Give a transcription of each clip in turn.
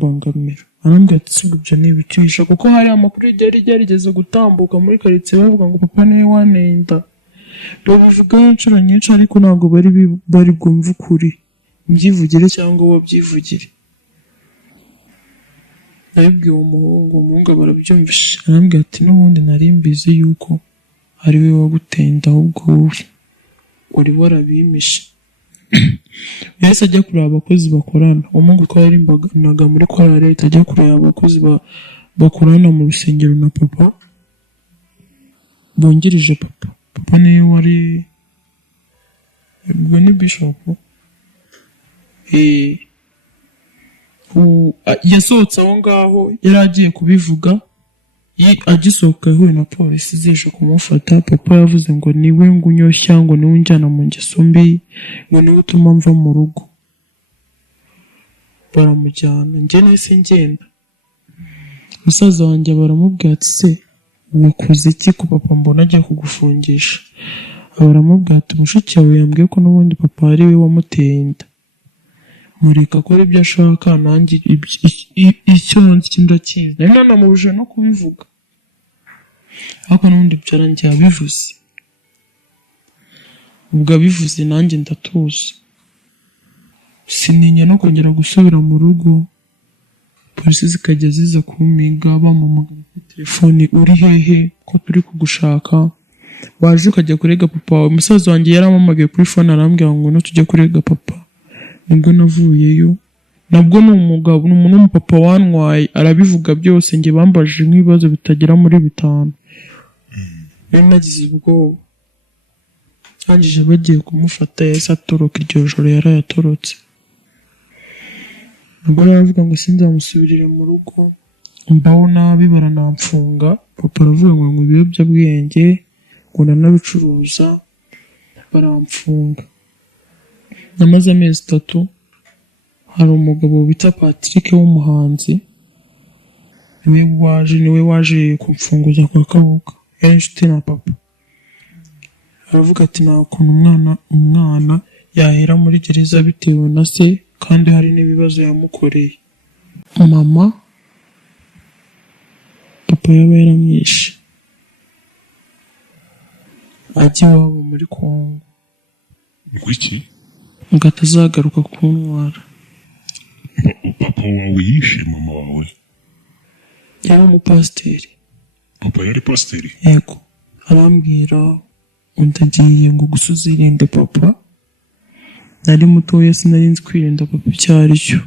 birambangamira. Arambwira ati si ibyo ni ibicisha kuko hari amakuru yari yarigeze gutambuka muri karitsiye bavuga ngo papa niwe wanenda. Babivuga inshuro nyinshi ariko ntabwo bari bwumve ukuri. Mbyivugire cyangwa wowe byivugire. Nabibwiye umuhungu barabyumvishe. Arambwira ati n'ubundi nari mbizi yuko ari we wagutenda ahubwo wowe wari warabimishe. Yahise ajya kureba abakozi bakorana. Umuhungu ko yarimbanaga muri korali ahita ajya kureba abakozi bakorana mu rusengero na papa bungirije papa. Papa niwe wari ubwo ni bishop. Yasohotse aho ngaho yari agiye kubivuga. Agisohoka yahuye na polisi zije kumufata. Papa yavuze ngo niwe unyoshya, ngo niwe unjyana mu ngeso mbi, ngo niwe utuma mva mu rugo. Baramujyana. Njye nahise ngenda. Musaza wanjye baramubwira ati se wakoze iki ko papa mbona agiye kugufungisha? Baramubwira ati mushiki wawe yambwiye ko n'ubundi papa ari we wamuteye inda. Mureka akora ibyo ashaka, nanjye icyo nzi ndakizi. Nari nanamubujije no kubivuga. Ariko n'ubundi byarangiye abivuze. Ubwo abivuze nanjye ndatuza. Sintinya no kongera gusubira mu rugo. Polisi zikajya ziza kumiga bampamagara kuri telefoni, uri hehe ko turi kugushaka? Waje ukajya kurega papa wawe. Umusaza wanjye yarampamagaye kuri phone arambwira ngo no tujye kurega papa. Nibwo navuyeyo. Nabwo ni umugabo n'umupapa wantwaye arabivuga byose, njye bambajije nk'ibibazo bitagera muri 5. Rero nagize ubwoba. Anjije bagiye kumufata yahise atoroka iryo joro yarayatorotse. Nubwo aravuga ngo sinzamusubirire mu rugo. Mbaho nabi baranamfunga. Papa aravuga ngo ibiyobyabwenge ngo nanabicuruza baramfunga. Namaze amezi 3. Hari umugabo bita Patrick w'umuhanzi. Niwe waje kumfunguza kwa Kabuga. Yari inshuti na papa. Aravuga ati nta kuntu umwana yahera muri gereza bitewe na se kandi hari n'ibibazo yamukoreye. Mama papa yaba yaramwishe. Ajya iwabo muri Kongo. Iki? Ngo atazagaruka kuntwara. Papa wawe yishe mama wawe? Yari umupasiteri. Papa yari pasiteri? Yego. Arambwira undagiye ngo gusuzirinde papa. Nari mutoya sinari nzi kwirinda papa icyo ari cyo.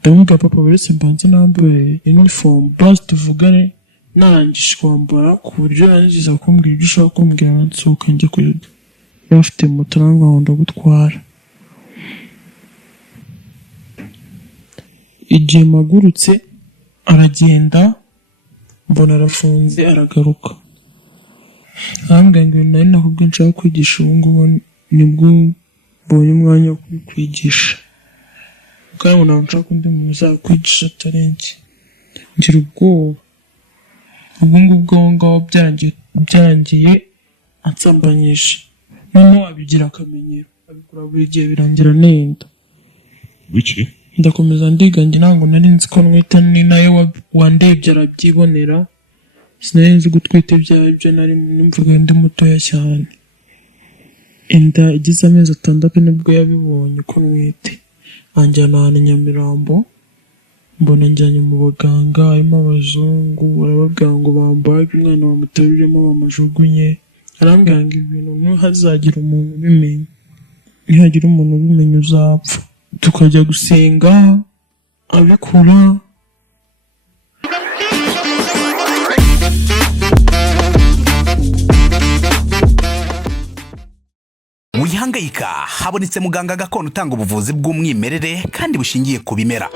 Ndamubwira papa wese mbanze nambaye uniform basi tuvugane narangije kwambara ku buryo yangiza kumbwira ibyo ushaka kumbwira nsohoka njye kwiga. Yafite moto ngo ndagutwara. Igihe magurutse aragenda mbona arafunze aragaruka. Arambwira ngo nari nakubwiye nshaka kwigisha ubu ngubu nibwo mbonye umwanya wo kwigisha. Kandi ngo nshaka undi muntu uzakwigisha atarenze. Ngira ubwoba. Ubwo ngubwo ngaho byarangiye ansambanyije. Noneho abigira akamenyero. Abikora buri gihe birangira nenda. Wiki? Ndakomeza ndiga njye ntabwo nari nzi ko nwita ni nayo wandebye arabyibonera. Sinari nzi gutwita ibyo nari numvaga ndi mutoya cyane. Inda igize amezi 6 nibwo yabibonye ko nwite. Anjyana ahantu Nyamirambo. Mbona njyanye mu baganga harimo abazungu barababwira ngo bambaye umwana bamuteruremo bamajugunye. Arambwira ngo ibintu ntihazagira umuntu ubimenya. Nihagira umuntu ubimenya uzapfa. Tukajya gusenga abikura. Wihangayika, habonetse muganga gakondo utanga ubuvuzi bw'umwimerere kandi bushingiye ku bimera.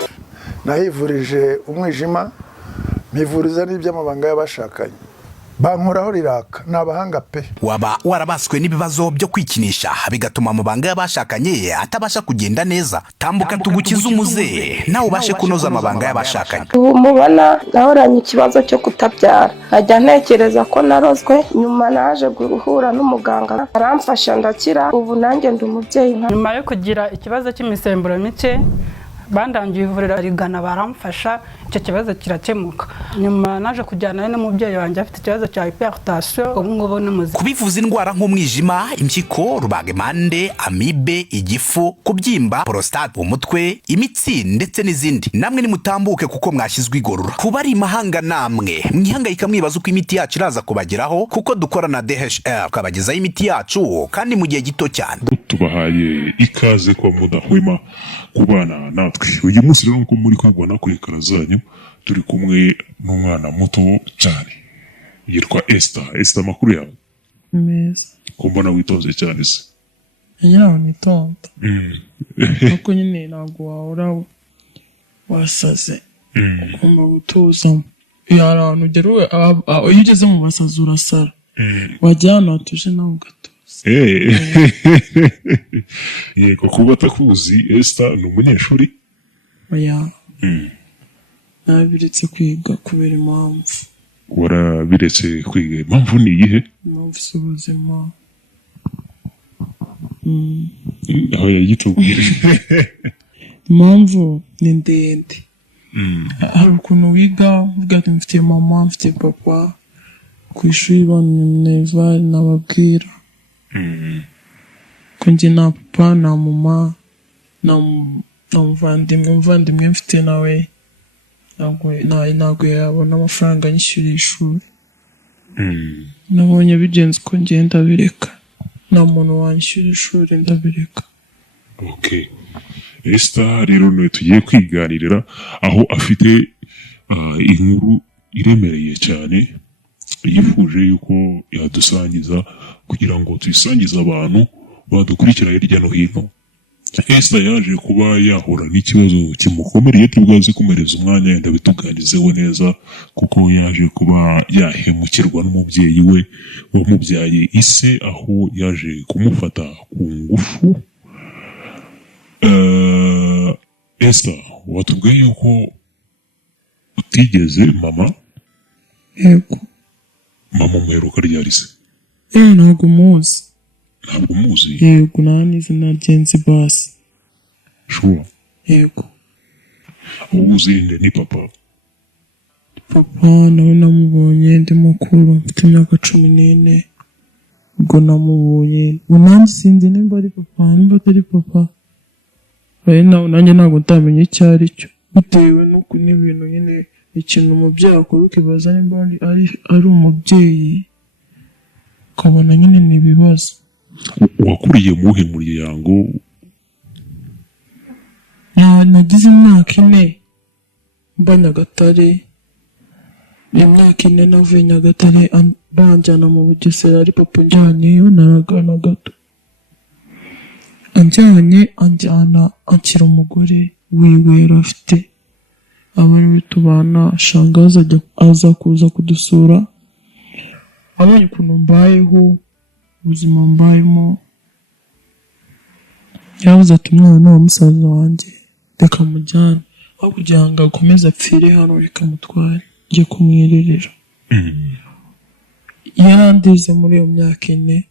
Nahivurije umwijima, mpivuriza n'iby'amabanga y'abashakanye. Bankoraho riraka nabahanga pe. Waba warabaswe n'ibibazo byo kwikinisha bigatuma amabanga y'abashakanye atabasha kugenda neza. Tambuka tugukiza umuze nawe ubashe kunoza amabanga y'abashakanye. Ubu mubona nahoranye ikibazo cyo kutabyara. Najya ntekereza ko narozwe, nyuma naje guhura n'umuganga aramfasha ndakira. Ubu nanjye ndi umubyeyi. Nyuma yo kugira ikibazo cy'imisemburo mike bandangiye ivuriro rigana baramfasha icyo kibazo kirakemuka nyuma naje kujyana n'umubyeyi wanjye afite ikibazo cya hypertension ubu ngubu ni muzima. Kubivuza indwara nk'umwijima, impyiko, rubagimpande, amibe, igifu, kubyimba, prostate, umutwe, imitsi ndetse n'izindi, namwe nimutambuke kuko mwashyizwe igorora. Kuba ari imahanga namwe mwihangayika mwibaza uko imiti yacu iraza kubageraho kuko dukora na DHL tukabagezaho imiti yacu kandi mu gihe gito cyane. Tubahaye ikaze kwa Mudahwema kubana natwe. Uyu munsi rero nko muri kwabona kuri ekara zanyu turi kumwe n'umwana muto cyane yitwa Esther. Makuru yawe meza ko mbona witonze cyane se? nyiraho nitonda kuko nyine ntabwo wahora wasaze ugomba gutuza. Iyo ahantu ugera iyo ugeze mu basazi urasara, wajya ahantu hatuje nawe ugatuza. Yego, kuba atakuzi Esther ni umunyeshuri? Oya, nabiretse kwiga kubera impamvu. Warabiretse kwiga, impamvu ni iyihe? Impamvu z'ubuzima. Aho yagitubwira. Impamvu ni ndende. Hari ukuntu wiga uvuga ati mfite mama, mfite papa, ku ishuri baneva nababwira ko njye nta papa nta mama nta umuvandimwe mfite nawe ntabwo yabona amafaranga nyishyura ishuri. Nabonye bigenze uko ngenda bireka, nta muntu wanyishyura ishuri ndabireka. Okay. Esther rero niwe tugiye kwiganirira, aho afite inkuru iremereye cyane yifuje yuko yadusangiza kugira ngo tuyisangize abantu badukurikira hirya no hino. Esther yaje kuba yahura n'ikibazo kimukomereye, tubwaze kumereza umwanya yenda bituganizeho neza, kuko yaje kuba yahemukirwa n'umubyeyi we wamubyaye ise, aho yaje kumufata ku ngufu. Esther, watubwiye yuko utigeze mama? Yego. Mama muheruka ryari se? Ntabwo muzi. Ntabwo muzi? Yego, nta n'izina ryenzi basi. Sure? Yego. Uzi nde ni papa? Papa nawe namubonye ndi mukuru, mfite imyaka 14 ubwo namubonye. Unanzi sinzi nimba ari papa nimba atari papa. Nanjye ntabwo ndamenya icyo ari cyo, bitewe n'uko n'ibintu nyine ikintu umubyeyi akora ukibaza nimba ari umubyeyi, ukabona nyine ni ibibazo. Wakuriye muhe muryango? Nagize imyaka 4 mba Nyagatare. Imyaka 4 navuye Nyagatare banjyana mu Bugesera, ari papa njyanyeyo naragana gato. Anjyana akira umugore wiwe yari afite, abari tubana. Shangaza aza kuza kudusura, abonye ukuntu mbayeho, ubuzima mbayemo, yavuze ati umwana wa musaza wanjye reka mujyane, aho kugira ngo akomeze apfire hano reka mutware njye kumwirerera. Yarandize muri iyo myaka 4.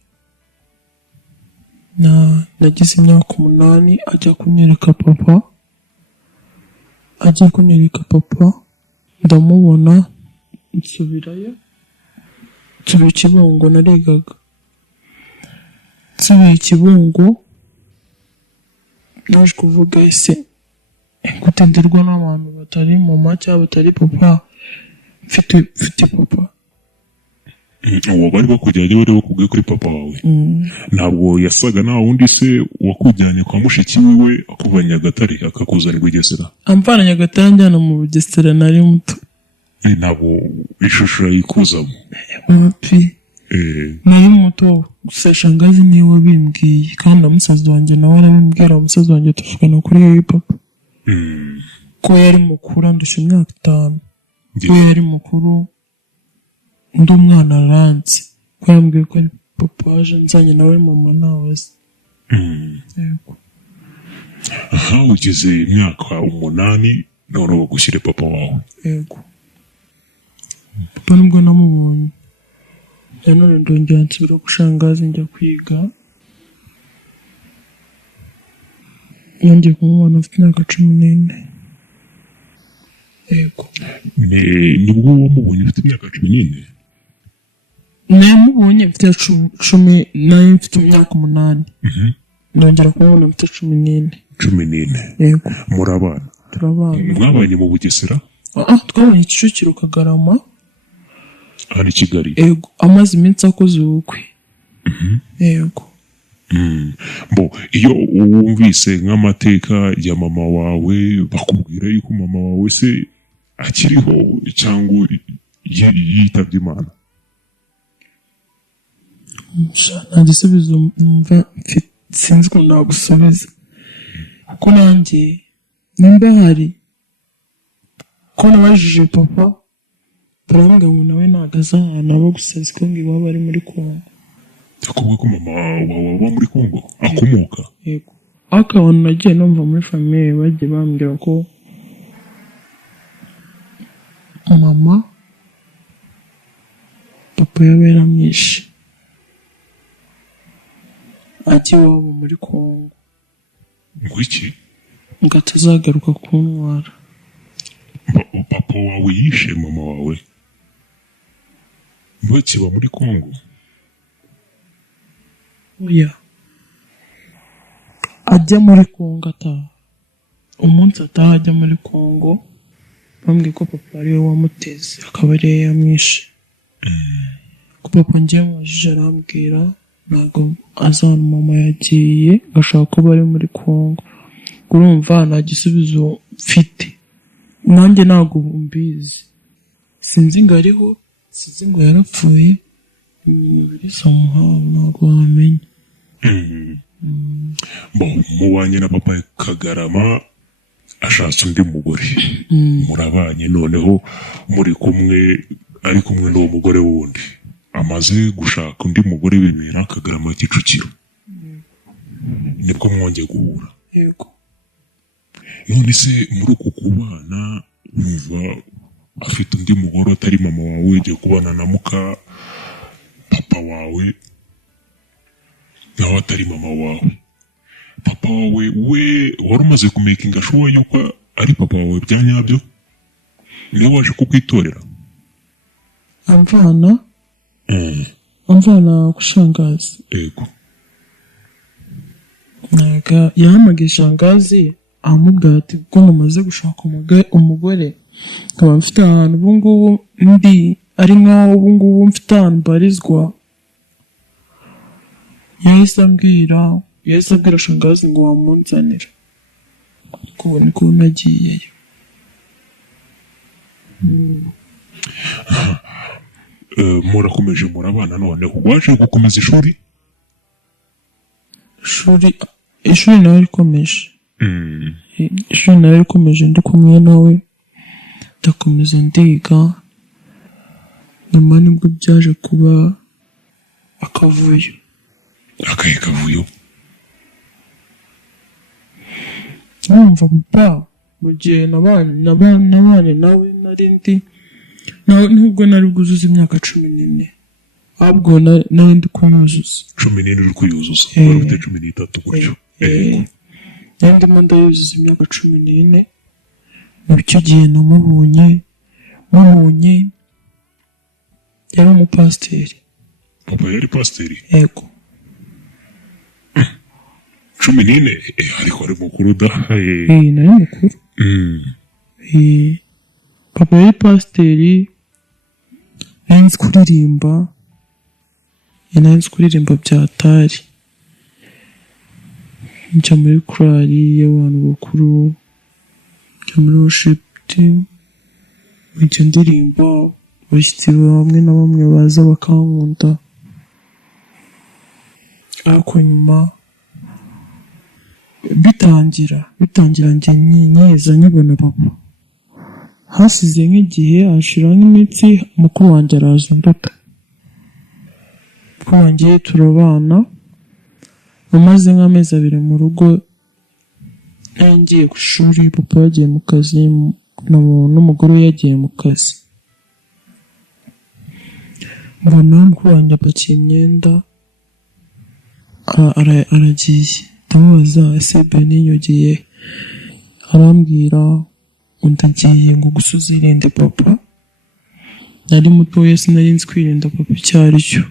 Nagize imyaka 8 ajya kunyereka papa, ndamubona, nsubirayo, nsubira Kibungo narigaga. Nsubiye Kibungo naje kuvuga ese gutenderwa n'abantu batari mama cyangwa batari papa, mfite papa. Uwo bari bakujyanye bari bakubwiye kuri papa wawe? Ntabwo yasaga nta wundi se wakujyanye kwa mushiki wiwe akuvanye Nyagatare akakuzana i Bugesera? Amvana Nyagatare njyana mu Bugesera nari muto. Ntabwo ishusho yikuzamo? Wapi, nari muto gusa. Shangazi niwe wabimbwiye, kandi na musaza wanjye nawe arabimbwira. Musaza wanjye tuvugana kuri yewe papa ko yari mukuru, andusha imyaka 5. Ko yari mukuru, undi umwana aranze, ko yambwiye ko ari papa waje nzanye nawe mama nabaze. Yego. Aha, ugize imyaka 8 none bagushyire papa wawe? Yego. Papa nubwo namubonye, none ndongera nsubira ku Shangazi njya kwiga. yongeye kumubona afite imyaka 14. Yego. Nibwo wamubonye ufite imyaka 14? Namubonye mfite 10 nayo mfite imyaka 8. Ndongera kumubona mfite 14. 14. Yego. Murabana? Turabana. Mwabanye mu Bugesera? Twabanye Kicukiro Kagarama. Hano i Kigali? Yego. Amaze iminsi akoze ubukwe. Yego. Iyo wumvise nk'amateka ya mama wawe bakubwira yuko mama wawe se akiriho cyangwa yitabye Imana? Nta gisubizo mva sinzi ko nagusubiza, kuko nanjye nimba hari ko nabajije papa barambwira ngo nawe ntabwo azi ahantu aba, gusa siko ngo iwabo ari muri Kongo. Akubwira ko mama wawe aba muri Kongo akomoka? Yego. Ariko abantu nagiye numva muri famiye bagiye bambwira ko mama papa yaba yaramwishe ajya iwabo muri Kongo, ngo iki? ngo atazagaruka kuntwara. Papa wawe yishe mama wawe bakiba muri Kongo? Oya, ajya muri Kongo ataha. Umunsi ataha ajya muri Kongo bambwiye ko papa ariwe wamuteze, akaba ariwe yamwishe. Ko papa njye mubajije arambwira ntabwo azana mama yagiye gashaka ko bari muri Kongo. Urumva nta gisubizo mfite, nanjye ntabwo mbizi, sinzi ngo ariho, sinzi ngo yarapfuye, birisa muhawe ntabwo wamenya. Mubanye na papa Kagarama ashatse undi mugore, murabanye noneho muri kumwe, ari kumwe n'uwo mugore wundi amaze gushaka undi mugore bibera Kagarama Kicukiro, nibwo mwongeye guhura? Yego. None se muri uku kubana wumva afite undi mugore atari mama wawe, ugiye kubana na muka papa wawe nawe atari mama wawe, papa wawe we wari umaze kumekinga shuwa yuko ari papa wawe bya nyabyo? niwe waje kukwitorera? amvana ku shangazi. Yego. yahamagaye shangazi amubwira ati ko mumaze gushaka umugore nkaba mfite ahantu ubu ngubu ndi, ari nkaho ubu ngubu mfite ahantu mbarizwa. yahise abwira shangazi ngo wamunzanira, kuko niko nagiyeyo. Murakomeje murabana, noneho waje gukomeza ishuri? Ishuri nawe rikomeje. Ishuri nawe rikomeje ndi kumwe nawe, ndakomeza ndiga, nyuma nibwo byaje kuba akavuyo. Akahe kavuyo? Numva papa mu gihe nabane nawe narindi nubwo nari bwuzuza imyaka 14, ahubwo nari ndi kuyuzuza 14. uri kuyuzuza? wari ufite 13 gutyo? nari ndimo ndayuzuza imyaka 14. Icyo gihe namubonye yari umupasiteri. Papa yari pasiteri? Yego. 14? ariko ari mukuru da. nari mukuru. Papa yari pasiteri, nari nzi kuririmba bya atari, njya muri korali y'abantu bakuru, njya muri worship team, njya ndirimba, abashyitsi bamwe na bamwe baza bakankunda. Ariko nyuma bitangira njye nyiza nyibona papa, hasize nk'igihe hashira nk'iminsi mukuru wanjye araza nduta. Mukuru wanjye turabana, amaze nk'amezi 2 mu rugo, ngiye ku ishuri, papa yagiye mu kazi n'umugore we yagiye mu kazi. mbona mukuru wanjye apakiye imyenda aragiye, ndamubaza ese Beni nyogeye, arambwira ngo ndagiye ngo gusa uzirinde papa. Nari mutoya sinari nzi kwirinda papa icyo ari cyo,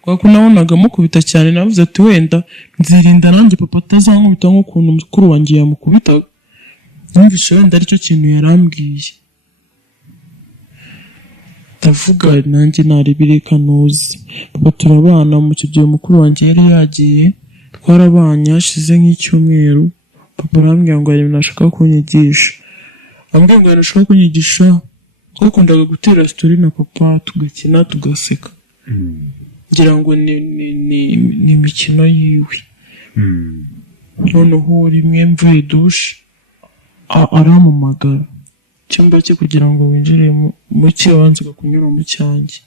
kubera ko nabonaga amukubita cyane. Navuze ati wenda nzirinda nanjye papa atazankubita nk'ukuntu mukuru wanjye yamukubitaga. Numvise wenda aricyo kintu yarambwiye, ndavuga nanjye narebireka ntuzi. Papa turabana, mu icyo gihe mukuru wanjye yari yagiye, twarabanye hashize nk'icyumweru. Papa arambwira ngo hari ibintu ashaka kunyigisha. Ambwira ngo arashaka kunyigisha, twakundaga gutera story na papa, tugakina tugaseka. Ngira ngo ni imikino yiwe. Noneho rimwe mvuye dushe arampamagara icyumba cye kugira ngo winjire mu cye, wanzaga kunyura mu cyanjye.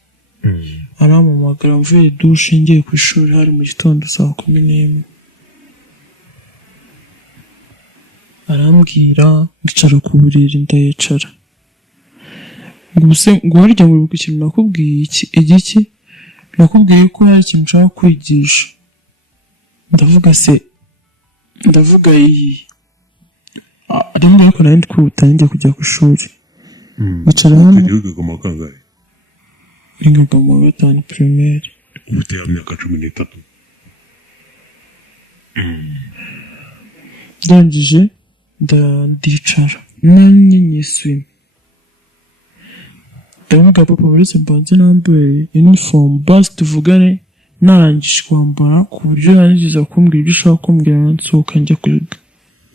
Arampamagara mvuye dushe ngiye ku ishuri, hari mu gitondo saa 11. Arambwira ndicara ku buriri, ndayicara. Ngo harya ngo wibuke ikintu nakubwiye igiki? Nakubwiye ko hari ikintu nshaka kwigisha. Ndavuga iyi rimwe ariko nari ndi kwihuta njya kujya ku ishuri. Bicara hano wigaga mu kangahe? nigaga mu wa gatanu primaire. Ufite imyaka 13. Ndangije ndicara nanyenyeswe. Ndavuga papa uretse mbanze nambaye uniform basi tuvugane, narangije kwambara ku buryo yangiza kumbwira ibyo ushaka kumbwira, nsohoka njya kwiga.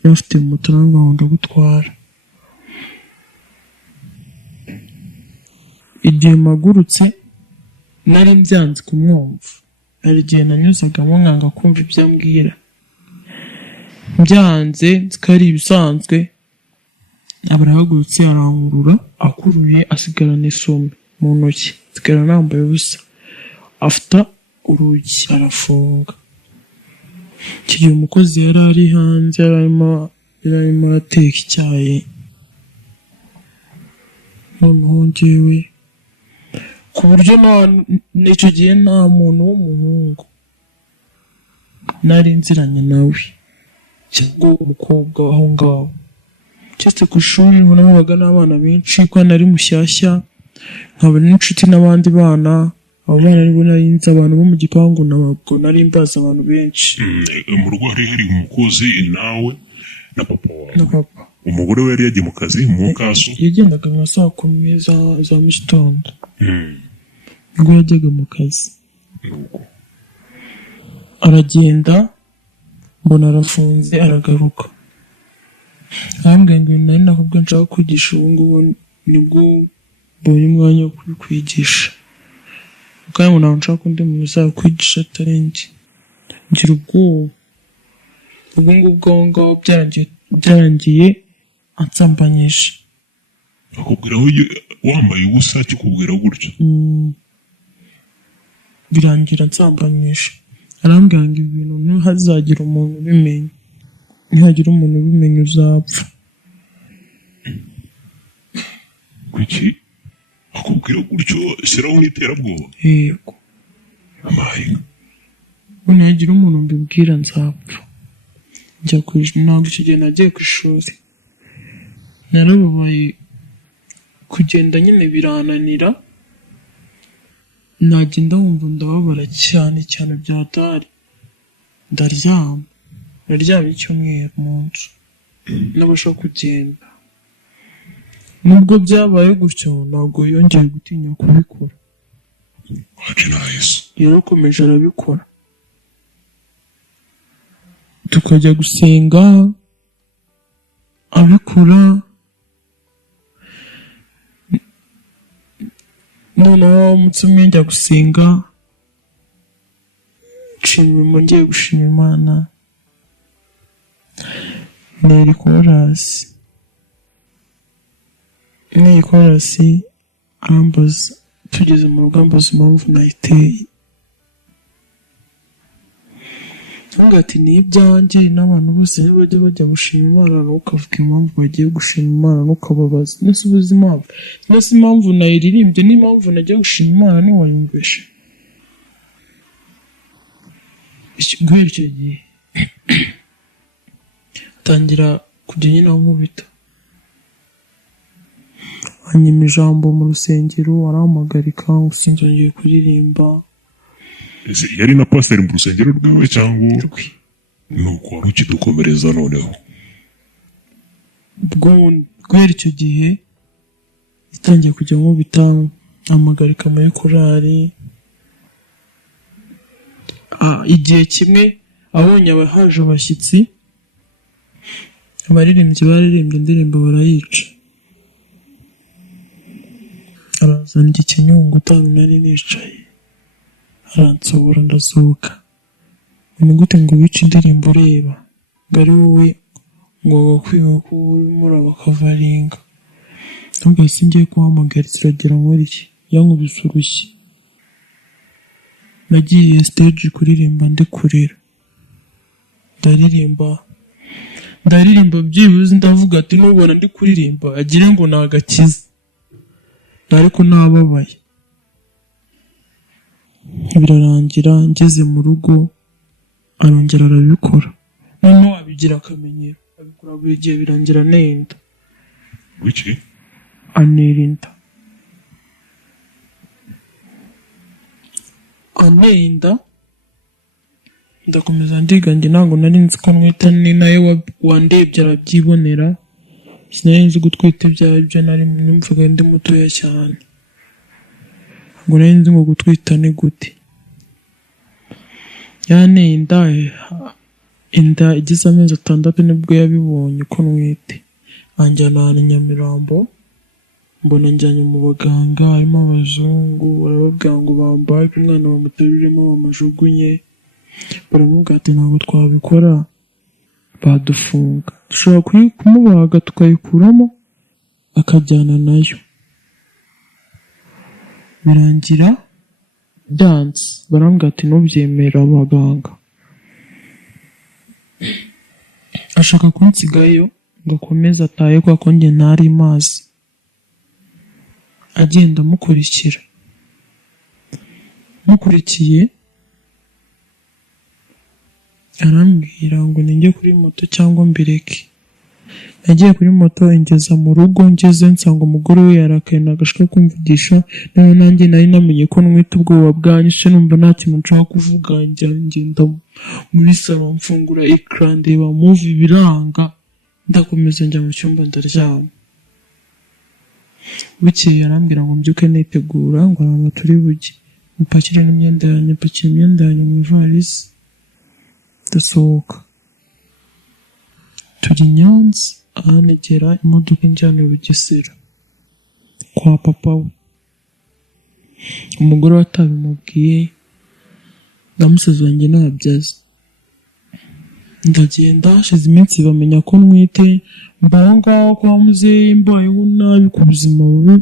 Yafite moto nkunda gutwara. Igihe magurutse nari mbyanze kumwumva, hari igihe nanyuzagamo nkanga kumva ibyo ambwira, mbyanze ko ari ibisanzwe. Abarahagurutse arankurura, akuruye asigarana isume mu ntoki, sigara nambaye ubusa. Afata urugi arafunga. Iki gihe umukozi yari ari hanze, yararimo arateka icyayi. Noneho njyewe ku buryo n'icyo gihe nta muntu w'umuhungu nari nziranye nawe cyangwa umukobwa aho ngaho. Cyetse ku ishuri nabaga n'abana benshi, kuko nari mushyashya, nkaba n'inshuti n'abandi bana. Abo bana aribo nari nzi, abantu bo mu gipangu ntabwo nari mbazi abantu benshi. Mu rugo hari umukozi nawe na papa wawe? Na papa. Umugore we yari yagiye mu kazi mu kaso? Yagendaga mu saa 10 za mu gitondo. Ubwo yajyaga mu kazi. Aragenda, mbona arafunze, aragaruka. Arambwira ngo nari nakubwo nshaka kwigisha, ubu ngubu nibwo mbonye umwanya wo kubikwigisha. Kandi ngo ntabwo nshaka undi muntu uzakwigisha atari njye. Ngira ubwoba. Ubwo ngubwo aho ngaho byarangiye ansambanyije. Akubwira wambaye ubusa, kikubwira gutyo? Birangira ansambanyije. Arambwira ngo ibintu ntihazagira umuntu ubimenya, nihagira umuntu ubimenya uzapfa. Kuki akubwira gutyo? Shyiraho n'iterabwoba? Yego. Amahinga. Ngo nihagira umuntu mbibwira nzapfa. Njya ku ishuri, ntabwo icyo gihe nagiye ku ishuri. Narababaye, kugenda nyine birananira. Nagenda wumva ndababara cyane cyane byatari. Ndaryamye icyumweru mu nzu, nabasha kugenda. Nubwo byabaye gutyo, ntabwo yongeye gutinya kubikora. Waje na Yesu. Yarakomeje arabikora. Tukajya gusenga, abikora. Noneho umunsi umwe njya gusenga, ngiye gushima Imana, neri korasi arambaza, tugeze mu rugo ambaza impamvu nayiteye. Ntuga ati ni ibyanjye, n'abantu bose bajya gushima Imana, ntukavuga impamvu bagiye gushima Imana, ntukababaza. Nasubiza impamvu. Nasi impamvu nayiririmbye n'impamvu nagiye gushima Imana ntiwayumvishe. Guhera icyo gihe atangira kujya nyine ankubita, anyima ijambo mu rusengero, arampagarika ngo sinzongeye kuririmba. Ese yari na pasiteri mu rusengero rwawe cyangwa nuko wari ukidukomereza noneho? Ubwo guhera icyo gihe yatangiye kujya ankubita, ampagarika muri korali. Igihe kimwe abonye haje abashyitsi, abaririmbyi baririmbye indirimbo barayica, arazana ikinyungu utanu nari nicaye, aransohora ndasohoka. Ni gute ngo wice indirimbo ureba ngo ari wowe ngo wakwiwe ko urimo urabakavaringa? Ntabwo singiye kuhamagara iragira nkora iki? Yankubise urushyi. Nagiye stage kuririmba ndi kurira, ndaririmba byibuze ndavuga ati nubona ndi kuririmba agire ngo ni agakiza, ariko nababaye. Birarangira ngeze mu rugo arongera arabikora, noneho abigira akamenyero, abikora buri gihe, birangira nenda. Wiki? Anerinda ndakomeza ndiga, njye ntabwo nari nzi ko mwita, ni nawe wandebye arabyibonera. Sinari nzi gutwita ibyo ari byo, nari numvaga ndi mutoya cyane, ntabwo nari nzi ngo gutwita ni gute. Yanteye inda igize amezi 6 nibwo yabibonye ko nwite, anjyana ahantu Nyamirambo, mbona njyanye mu baganga, harimo abazungu, barababwira ngo bambaye umwana bamuteruremo bamajugunye, baramubwira ati ntabwo twabikora, badufunga, dushobora kumubaga tukayikuramo akajyana nayo. Birangira dance, barambwira ati ntubyemera abaganga. Ashaka kunsigayo ngo akomeze atahe kwa ko njye ntari mazi, agenda mukurikiye arambwira ngo ninjye kuri moto cyangwa mbireke. Nagiye kuri moto, ingeza mu rugo, ngeze nsanga umugore we yarakaye, nagashaka kumvugisha, nawe nanjye nari namenye ko nwita ubwoba bwanyishe, numva nta kintu nshaka kuvuga, ngenda muri salo mfungura ecran ndeba movie biranga, ndakomeza njya mu cyumba ndaryama. Bukeye arambwira ngo mbyuke nitegura ngo ahantu turi bujye, mpakire n'imyenda yanjye, mpakira imyenda yanjye mu ivarisi, ndasohoka turi Nyanza, ahanegera imodoka injyana i Bugesera kwa papa we. Umugore we atabimubwiye, namusaza wanjye nabyaza. Ndagenda, hashize iminsi bamenya ko nwite, mbaho ngaho kwa muzeyi, mbayeho nabi ku buzima bubi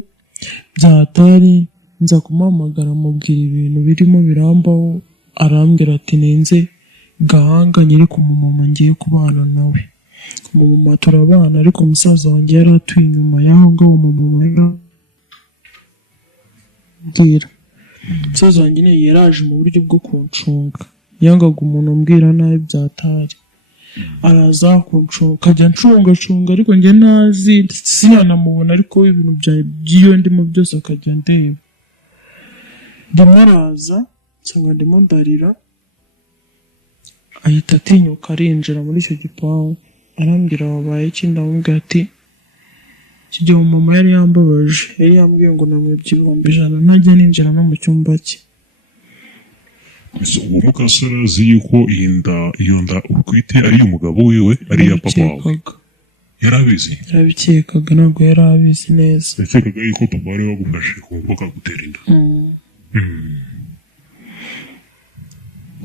byahatari, nza kumuhamagara mubwira ibintu birimo birambaho, arambwira ati ninze Gahanga nyereka umumama ngiye kubana nawe. Umumama turabana, ariko umusaza wanjye yari atuye inyuma y'aho ngaho umumama yarambwira. Umusaza wanjye yaraje mu buryo bwo kuncunga, yangaga umuntu umbwira nabi byatari, araza kuncunga, akajya ncungacunga, ariko njye ntazi, sinanamubona, ariko ibintu by'iyo ndimo byose akajya ndeba. Rimwe araza nsanga ndimo ndarira, ahita atinyuka arinjira muri icyo gipangu, arambwira wabaye iki? Ndamubwira ati kijya umumama yari yambabaje, yari yambwiye ngo namwibye 100 ntajya ninjira no mu cyumba cye. Uwo mukasara azi yuko iyo nda utwite ari umugabo wiwe, ari iya papa wawe? Yarabizi? Yarabikekaga, ntabwo yari abizi neza. Yakekaga yuko papa wari wagufashe ku mbuga gutera inda.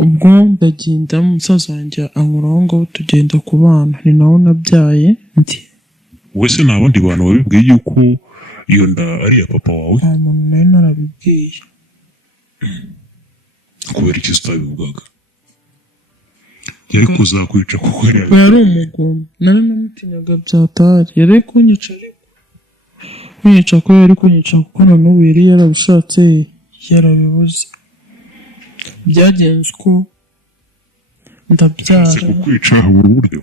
Ubwo ndagenda, umusaza wanjye ankuraho ngo tugenda ku bana, ni naho nabyaye ndi. Wese nta bandi bantu wabibwiye yuko iyo nda ari iya papa wawe? Nta muntu nari narabibwiye. Kubera iki utabivugaga? Yari kuzakwica kuko yari umugome, nari namutinyaga byatari, yari kunyica, ko yari kunyica kuko na n'ubu yari yarabishatse, yarabibuze. Byagenze uko ndabyara. Kukwica habura uburyo?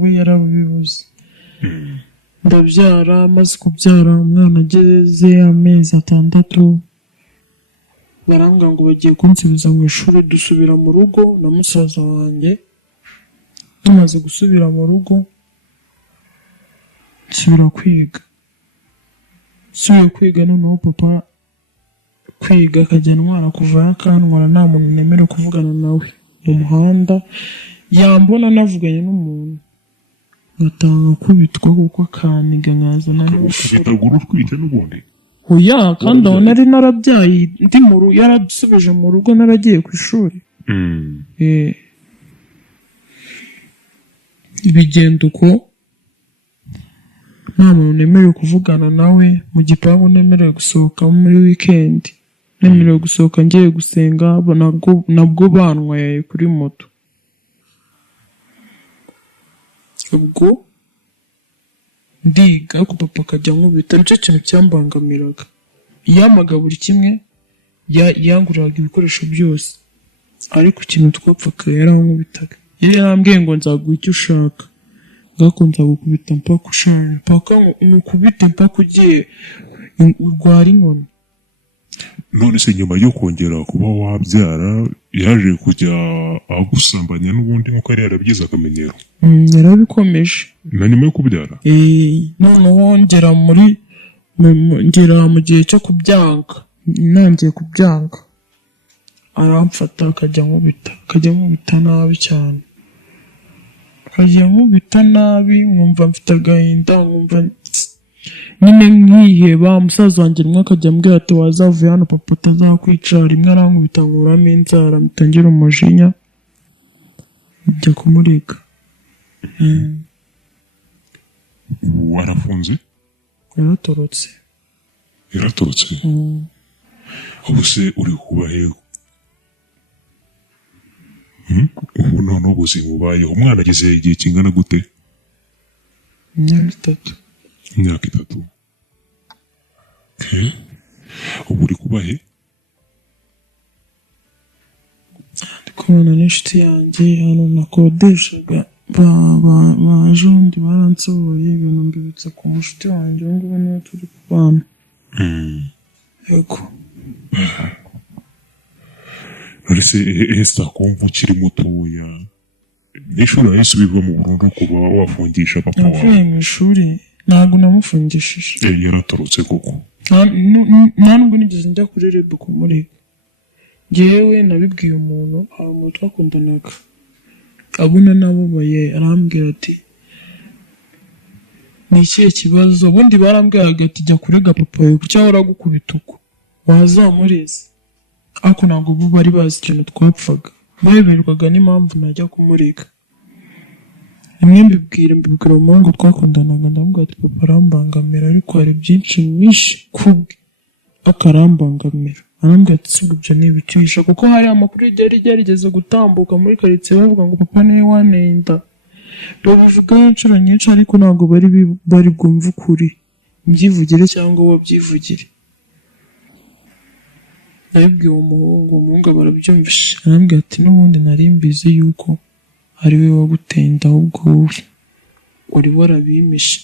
we yarabibuze. Ndabyara, maze kubyara umwana ageze amezi 6 barambwira ngo bagiye kunsubiza mu ishuri. Dusubira mu rugo na musaza wanjye. Tumaze gusubira mu rugo nsubira kwiga noneho papa kwiga akajya ntwara kuva yakantwara nta muntu nemerewe kuvugana nawe mu muhanda. Yambona navuganye n'umuntu ngatanga kubitwa kuko akaniga nkazana bitagura utwite n'ubundi. oya kandi aho nari narabyaye ndi yaradusubije mu rugo naragiye ku ishuri. Bigenda uko nta muntu nemerewe kuvugana nawe mu gipangu, nemerewe gusohoka muri weekend, nemerewe gusohoka ngiye gusenga, nabwo bantwaye kuri moto. Ubwo ndiga ku papa akajya nkubita, nicyo kintu cyambangamiraga. Yamaga buri kimwe, yanguriraga ibikoresho byose, ariko ikintu twapfaga yarankubitaga. Yari yarambwiye ngo nzaguha icyo ushaka, ngakunze gukubita mpaka ushaje, mpaka nkukubite mpaka ugiye urwara inkoni. None se nyuma yo kongera kuba wabyara yaje kujya agusambanya n'ubundi nk'uko yari yarabyize akamenyero? Yarabikomeje na nyuma yo kubyara. Noneho ngera mu gihe cyo kubyanga, nangiye kubyanga aramfata akajya nkubita nabi cyane, akajya nkubita nabi, nkumva mfite agahinda, nkumva nyine nkiheba. Musaza wanjye rimwe akajya ambwira ati wazavuye hano papa utazakwica. Rimwe arankubita nkuramo inzara mpita ngira umujinya njya kumurega. Warafunze? Yaratorotse. Ubu se uri kubahe? Ubu none ubuzima ubayeho, umwana ageze igihe kingana gute? Imyaka 3. Ubu uri kubahe? Ndi kubana n'inshuti yanjye hano nakodeshaga, baje ubundi baransohoye ibintu mbibutsa ku mushuti wanjye, ubu ngubu niwe turi kubana. Yego. Ese Esther kumva ukiri mutoya n'ishuri ahise biva mu Burundi kuba wafungisha papa wawe? Navuye mu ishuri ntabwo namufungishije. Yaratorotse koko? Nta nubwo nigeze njya kuri REB kumurega. Njyewe nabibwiye umuntu, hari umuntu twakundanaga abona nababaye, arambwira ati ni ikihe kibazo? Ubundi barambwiraga ati jya kurega papa wawe cyangwa uragukubita uko wazamureze, ariko ntabwo bo bari bazi ikintu twapfaga, bayoberwaga n'impamvu najya kumurega. Rimwe mbibwira umuhungu twakundanaga, ndamubwira ati papa arambangamira, ariko hari byinshi mwishe kubwe akarambangamira. Arambwira ati si ibyo ni ibicyuhisha, kuko hari amakuru yari yarigeze gutambuka muri karitsiye bavuga ngo papa niwe waneye inda. Babivugaho inshuro nyinshi ariko ntabwo bari bwumve ukuri, mbyivugire cyangwa wowe byivugire. Nabibwiye umuhungu barabyumvishe, arambwira ati n'ubundi nari mbizi yuko ari we waguteye inda, ahubwo wowe wari warabimishe.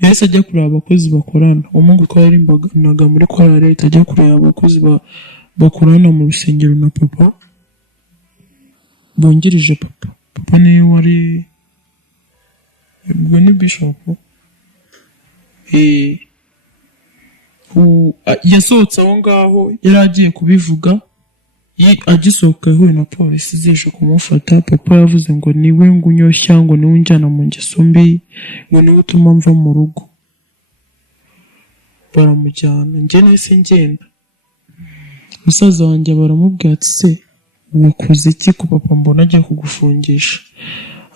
Yahise ajya kureba abakozi bakorana. Umuhungu twarimbanaga muri korali ahita ajya kureba abakozi bakorana mu rusengero na papa, bungirije papa. Papa niwe wari ubwo ni bishop. Yasohotse aho ngaho yari agiye kubivuga, agisohoka yahuye na polisi zije kumufata. Papa yavuze ngo niwe unyoshya, ngo niwe unjyana mu ngeso mbi, ngo niwe utuma mva mu rugo. Baramujyana, njye nahise ngenda. Musaza wanjye baramubwira ati se wakoze iki ko papa mbona agiye kugufungisha?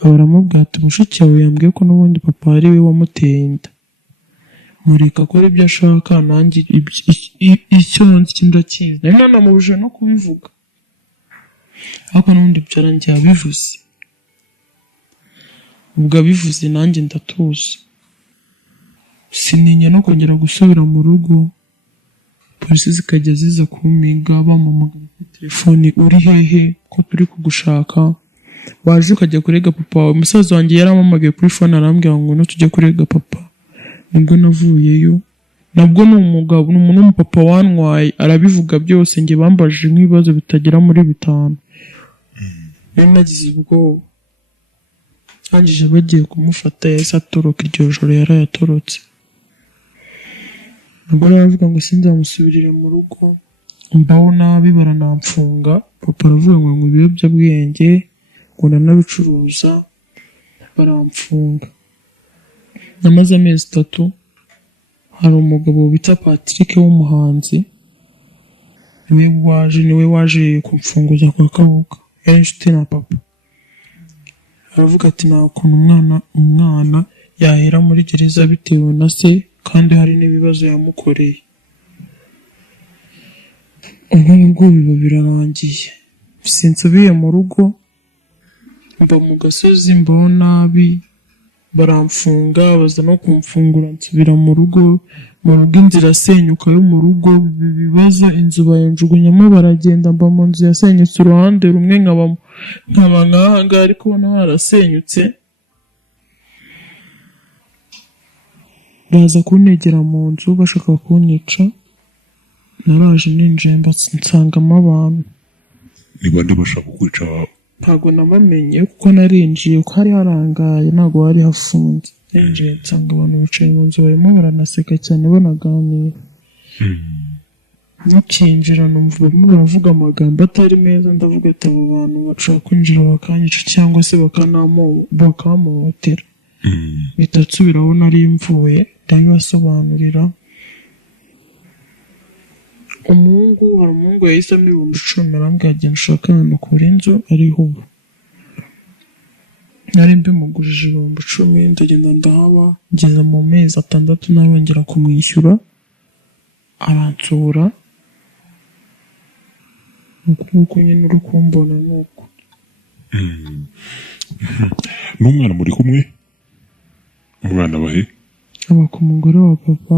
Baramubwira ati mushiki wawe yambwiye ko n'ubundi papa ari we wamuteye inda, mureka akora ibyo ashaka, nanjye icyo nzi ndakizi. Nari nanamubujije no kubivuga, ariko n'ubundi byarangiye abivuze. Ubwo abivuze nanjye ndatuza, sintinya no kongera gusubira mu rugo. Polisi zikajya ziza kumpinga, bampamagara kuri telefoni, uri hehe ko turi kugushaka. waje ukajya kurega papa wawe. Umusaza wanjye yarampamagaye kuri phone arambwira ngo no tujye kurega papa, nibwo navuyeyo. Nabwo ni umugabo, ni umuntu w'umupapa wantwaye, arabivuga byose, njye bambajije nk'ibibazo bitagera muri 5. Nari nagize ubwoba. Angije bagiye kumufata yahise atoroka, iryo joro yarayatorotse. Nubwo aravuga ngo sinzamusubirire mu rugo, mbaho nabi baranamfunga. Papa aravuga ngo ibiyobyabwenge ngo nanabicuruza, baramfunga. Namaze amezi 3. Hari umugabo bita Patrick w'umuhanzi, niwe waje kumfunguza kwa Kabuga, yari inshuti na papa. Aravuga ati nta kuntu umwana yahera muri gereza bitewe na se kandi hari n'ibibazo yamukoreye. Ubwo nibwo biba birarangiye, sinsubiye mu rugo, mba mu gasozi, mbaho nabi, baramfunga, baza no kumfungura, nsubira mu rugo inzira asenyuka yo mu rugo, ibibazo inzu bayinjugunyamo, baragenda, mba mu nzu yasenyutse uruhande rumwe, nkaba nk'aha ngaha ariko ubona harasenyutse. Baza kuntegera mu nzu bashaka kunyica, naraje ninjiye nsangamo abantu. Ni bande bashaka kwica? Ntabwo nabamenye kuko narinjiye, ko hari harangaye, ntabwo hari hafunze. Ninjiye nsanga abantu bicaye mu nzu barimo baranaseka cyane banaganira. Nkinjira numva barimo baravuga amagambo atari meza, ndavuga ati abo bantu bashaka kwinjira bakanyica cyangwa se bakamuhotera. Bihita nsubiraho nari mvuye, ndabibasobanurira. Hari umuhungu yahisemo 10,000 arambwira agenda ushaka ahantu kure inzu ariho ubu. Nari mbimugurije 10,000, ndagenda ndahaba, ngeze mu mezi 6 narongera kumwishyura, aransura. Nuko nyine uri kumbona nuko. N'umwana muri kumwe? Umwana bahe? Aba ku mugore wa papa.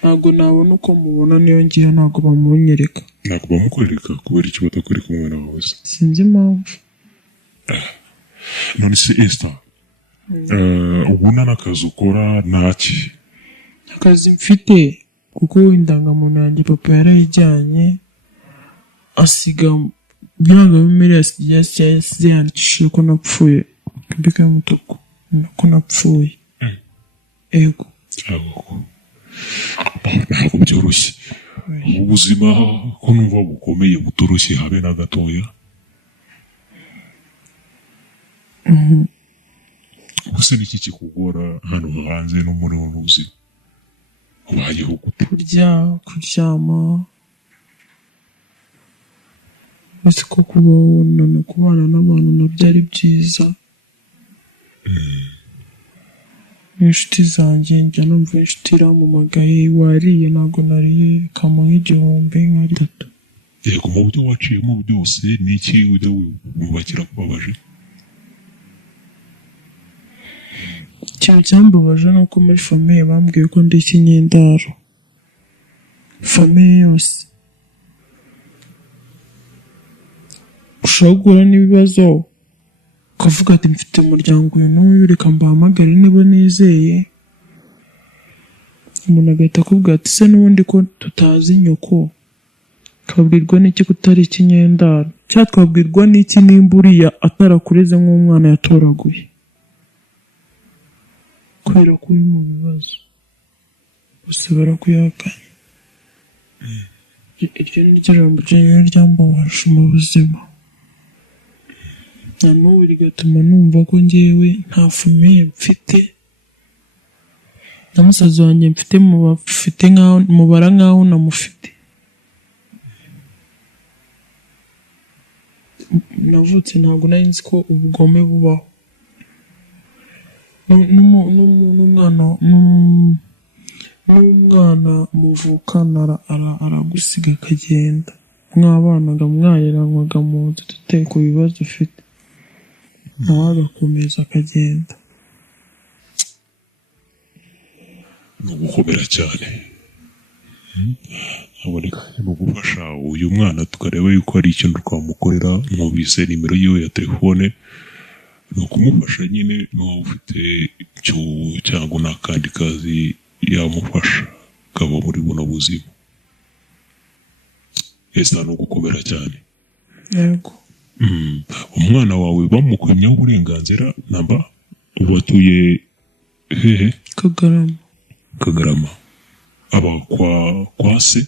Ntabwo nabona uko mubona, niyo ngiye ntabwo bamunyereka. Ntabwo bamukwereka kubera icyo batakwereka umwana wawe se? Sinzi impamvu. None se Esther, ubona n'akazi ukora ntaki? Akazi mfite kuko indangamuntu yanjye papa yarayijyanye, asiga byangabimere yandikishije ko napfuye, mbika y'umutuku ko napfuye. Ego. Ntabwo byoroshye ubuzima, ko numva bukomeye butoroshye habe na gatoya. Gusa niki kikugora hano hanze no muri ubu buzima? Ubayeho gute? Kurya, kuryama, basi ko kubana n'abantu nabyo ari byiza. Inshuti zanjye njya numva inshuti iramumagaye, wariye? Ntabwo nariye, kamuha 1,000 nka 3. Yego, mu byo waciyemo byose niki ujya wubakira kubabaje? Ikintu cyambabaje ni uko muri famiye bambwiye ko ndi ikinyendaro. Famiye yose ushobora guhura n'ibibazo ukavuga ati mfite umuryango uyu n'uyu, reka mbahamagare niba nizeye. Umuntu agahita akubwira ati se n'ubundi ko tutazi nyoko, twabwirwa n'iki kutari ikinyendaro? Cyangwa twabwirwa n'iki nimba uriya atarakureze nk'umwana yatoraguye? Kubera ko uri mu bibazo bose barakuyagana. Iryo ni ryo jambo ryonyine ryambabaje mu buzima, na n'ubu rigatuma numva ko njyewe nta famiye mfite. Na musaza wanjye mfite mubara nk'aho namufite. Navutse ntabwo nari nzi ko ubugome bubaho. N'umwana muvukana aragusiga akagenda, mwabanaga mwayeranwaga mu nzu tuteye ku bibazo ufite, nawe agakomeza akagenda. Ni ugukomera cyane. haboneka ni ugufasha uyu mwana tukareba yuko hari ikintu twamukorera. Mwumvise nimero yiwe ya telefone, ni ukumufasha nyine n'uwaba ufite icyo cyangwa n'akandi kazi yamufasha kaba muri buno buzima. Ese ni ugukomera cyane. yego Umwana wawe bamukwimyeho uburenganzira namba ubatuye hehe? Kagarama. Aba kwa se?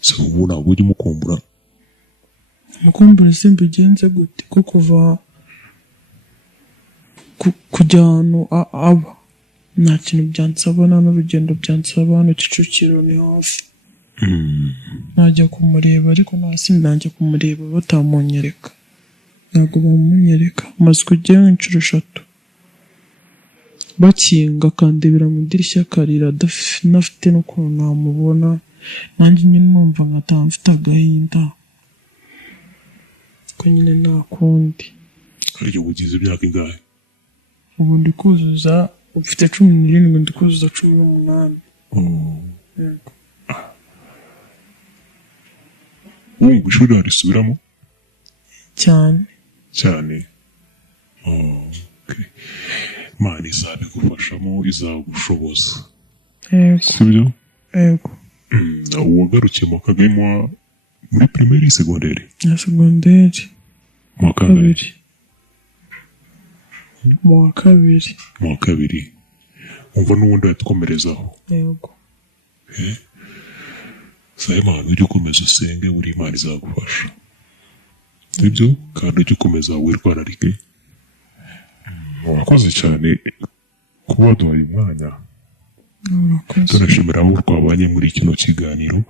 Se ubu ntabwo ujya umukumbura? umukumbura simbigenze gute ko kuva kujya ahantu aba nta kintu byansaba, nta n'urugendo byansaba. Hano Kicukiro ni hafi, najya kumureba ariko nasi nanjye kumureba batamunyereka, ntabwo bamunyereka. Maze kujyayo inshuro 3 bakinga akandebera mu idirishya akarira nafite n'ukuntu namubona, nanjye nyine numva nkataha mfite agahinda ko nyine nta kundi. Ariko ugize imyaka ingahe? Ubu ndi kuzuza, ufite 17 ndi kuzuza 18. Yego. Wumva ishuri warisubiramo? Cyane. Okay. Imana izabigufashamo, izagushoboza. Yego. Sibyo? Yego. Wagarukiye mu kagame muri primaire secondaire? Ya secondaire. Mu kabiri. Mu kabiri. Umva n'ubundi yatwomerezaho. Yego. Imana ujye ukomeza usenge, buri Imana izagufasha. Sibyo? Kandi ujye ukomeza wirwararike. Wakoze cyane kuba waduhaye umwanya. Turashimira abo twabanye muri kino kiganiro,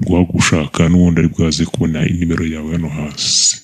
rwagushaka n'ubundi ari bwaze kubona inimero yawe hano hasi.